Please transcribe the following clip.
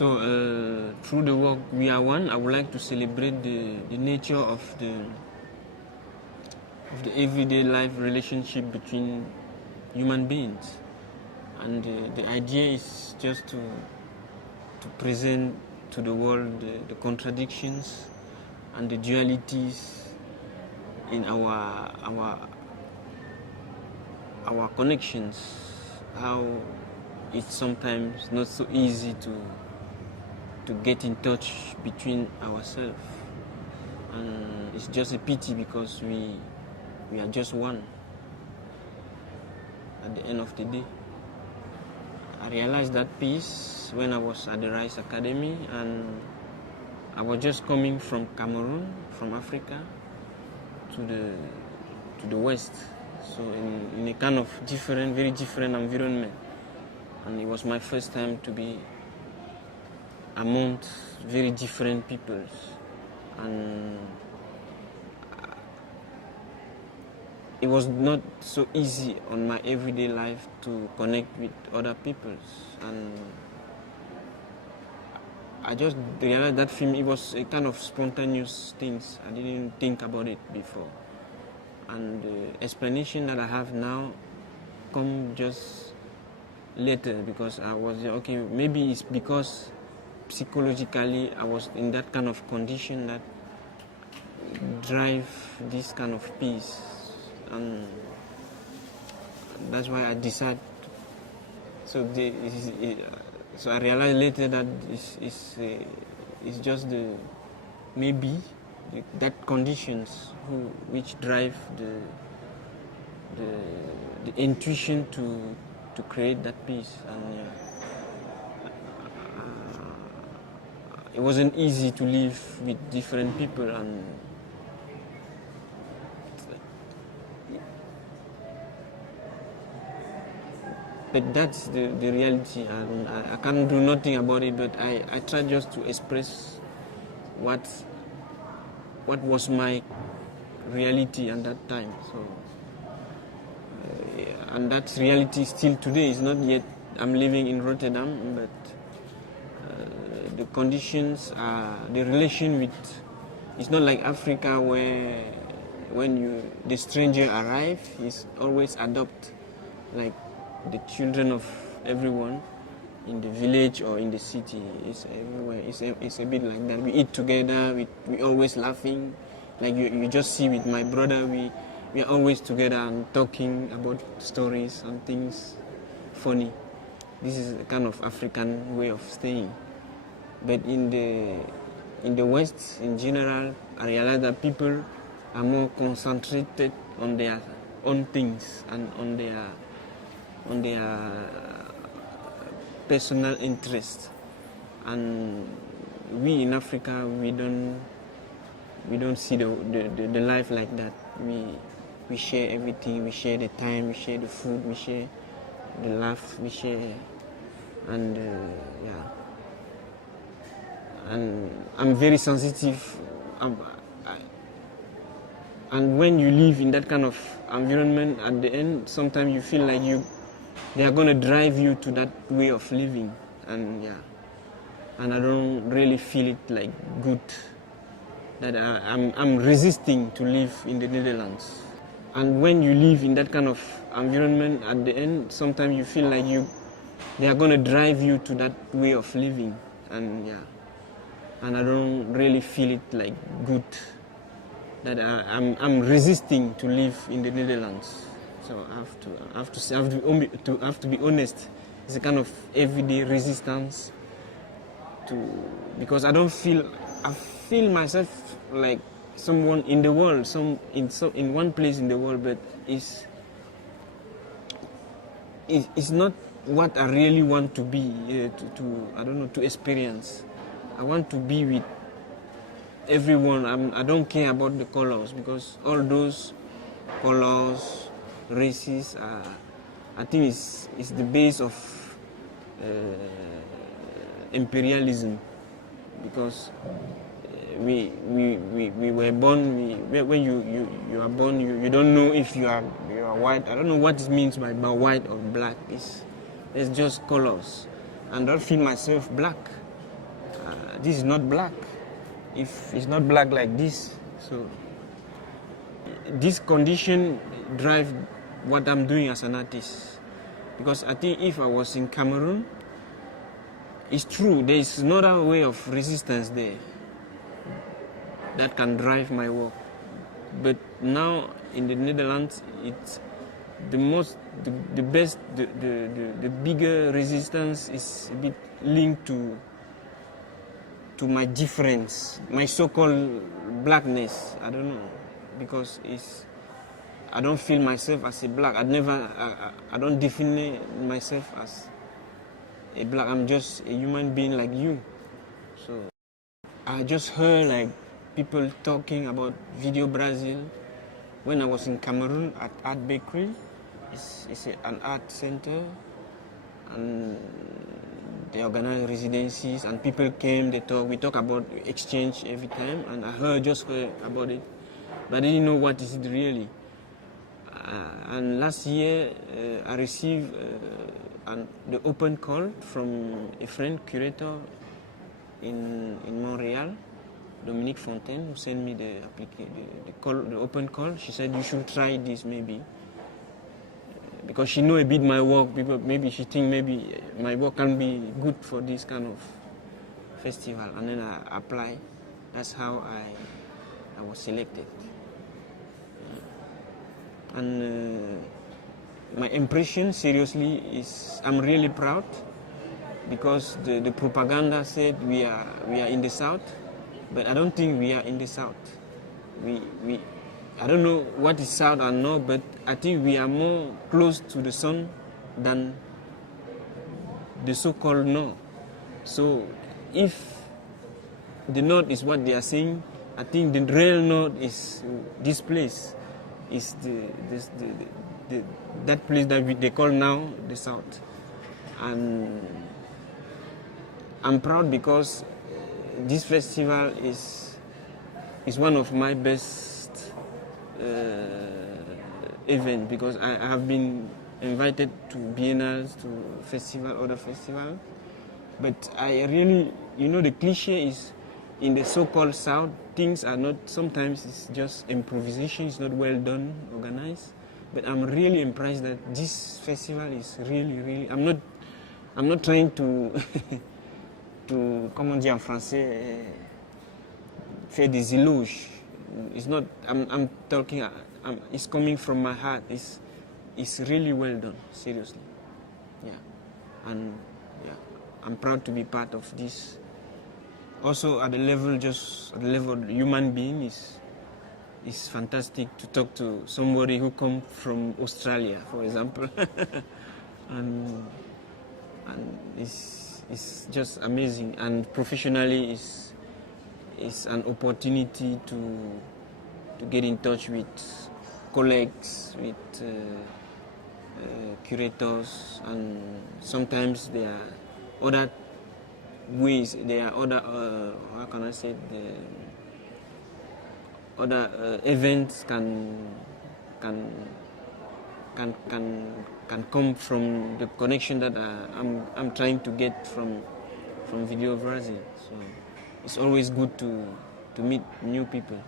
Through the work We Are One, I would like to celebrate the nature of the everyday life relationship between human beings. And the idea is just to present to the world the contradictions and the dualities in our connections, how it's sometimes not so easy to get in touch between ourselves, and it's just a pity because we are just one at the end of the day. I realized that piece when I was at the Rice Academy, and I was just coming from Cameroon, from Africa, to the West, so in a kind of very different environment, and it was my first time to be among very different peoples, and it was not so easy on my everyday life to connect with other peoples, and I just realized that film, it was a kind of spontaneous things. I didn't think about it before, and the explanation that I have now come just later, because I was okay, maybe it's because psychologically I was in that kind of condition that drive this kind of piece, and that's why I decided. So I realized later that it's just that conditions which drive the intuition to create that piece, and it wasn't easy to live with different people, and but that's the reality, and I can't do nothing about it, but I try just to express what was my reality at that time. So and that reality still today is not yet. I'm living in Rotterdam, but the conditions are the relation with. It's not like Africa where when the stranger arrive, he's always adopt like the children of everyone in the village or in the city. It's everywhere. It's a bit like that. We eat together. We always laughing. Like you just see with my brother, we are always together and talking about stories and things funny. This is a kind of African way of staying. But in the West, in general, I realize that people are more concentrated on their own things and on their personal interest. And we in Africa, we don't see the life like that. We share everything. We share the time. We share the food. We share the laugh. We share, and and I'm very sensitive. And when you live in that kind of environment, at the end, sometimes you feel like they are gonna drive you to that way of living, and and I don't really feel it like good. That I'm resisting to live in the Netherlands. And when you live in that kind of environment, at the end, sometimes you feel like they are gonna drive you to that way of living, and and I don't really feel it like good. That I'm resisting to live in the Netherlands. So I have to be honest. It's a kind of everyday resistance because I feel myself like someone in the world, in one place in the world, but it's not what I really want to be, to experience. I want to be with everyone. I don't care about the colors, because all those colors, races, I think it's the base of imperialism, because we were born. When you are born, you don't know if you are white. I don't know what it means by white or black. It's just colors, and I don't feel myself black. this is not black. If it's not black like this, so this condition drive what I'm doing as an artist. Because I think if I was in Cameroon, it's true, there is another way of resistance there that can drive my work. But now in the Netherlands, it's the best, the bigger resistance is a bit linked to my difference, my so-called blackness. I don't know, because I don't feel myself as a black. I don't define myself as a black. I'm just a human being like you. So I just heard like people talking about Video Brazil when I was in Cameroon at Art Bakery. It's an art center, and they organize residencies, and people came, we talk about exchange every time, and I just heard about it, but I didn't know what is it really. And last year I received the open call from a friend curator in Montreal, Dominique Fontaine, who sent me the open call. She said you should try this maybe. Because she know a bit my work, maybe she think maybe my work can be good for this kind of festival, and then I apply. That's how I was selected. And my impression, seriously, is I'm really proud, because the propaganda said we are in the south, but I don't think we are in the south. I don't know what is south or north, but I think we are more close to the sun than the so-called north. So if the north is what they are saying, I think the real north is this place, is that place that they call now the south. And I'm proud because this festival is one of my best event, because I have been invited to biennales, to other festivals, but I really, the cliche is in the so-called South, things are not, sometimes it's just improvisation, it's not well done, organized, but I'm really impressed that this festival is really, I'm not trying to, comment dire en français, faire des éloges. It's not, I'm talking, it's coming from my heart. It's really well done, seriously. Yeah. And yeah, I'm proud to be part of this. Also at the level of human being, is fantastic to talk to somebody who comes from Australia, for example. and it's just amazing, and professionally it's an opportunity to get in touch with colleagues, with curators, and sometimes there are other ways, there are other, how can I say, other events can come from the connection that I'm trying to get from Video Brazil. So it's always good to meet new people.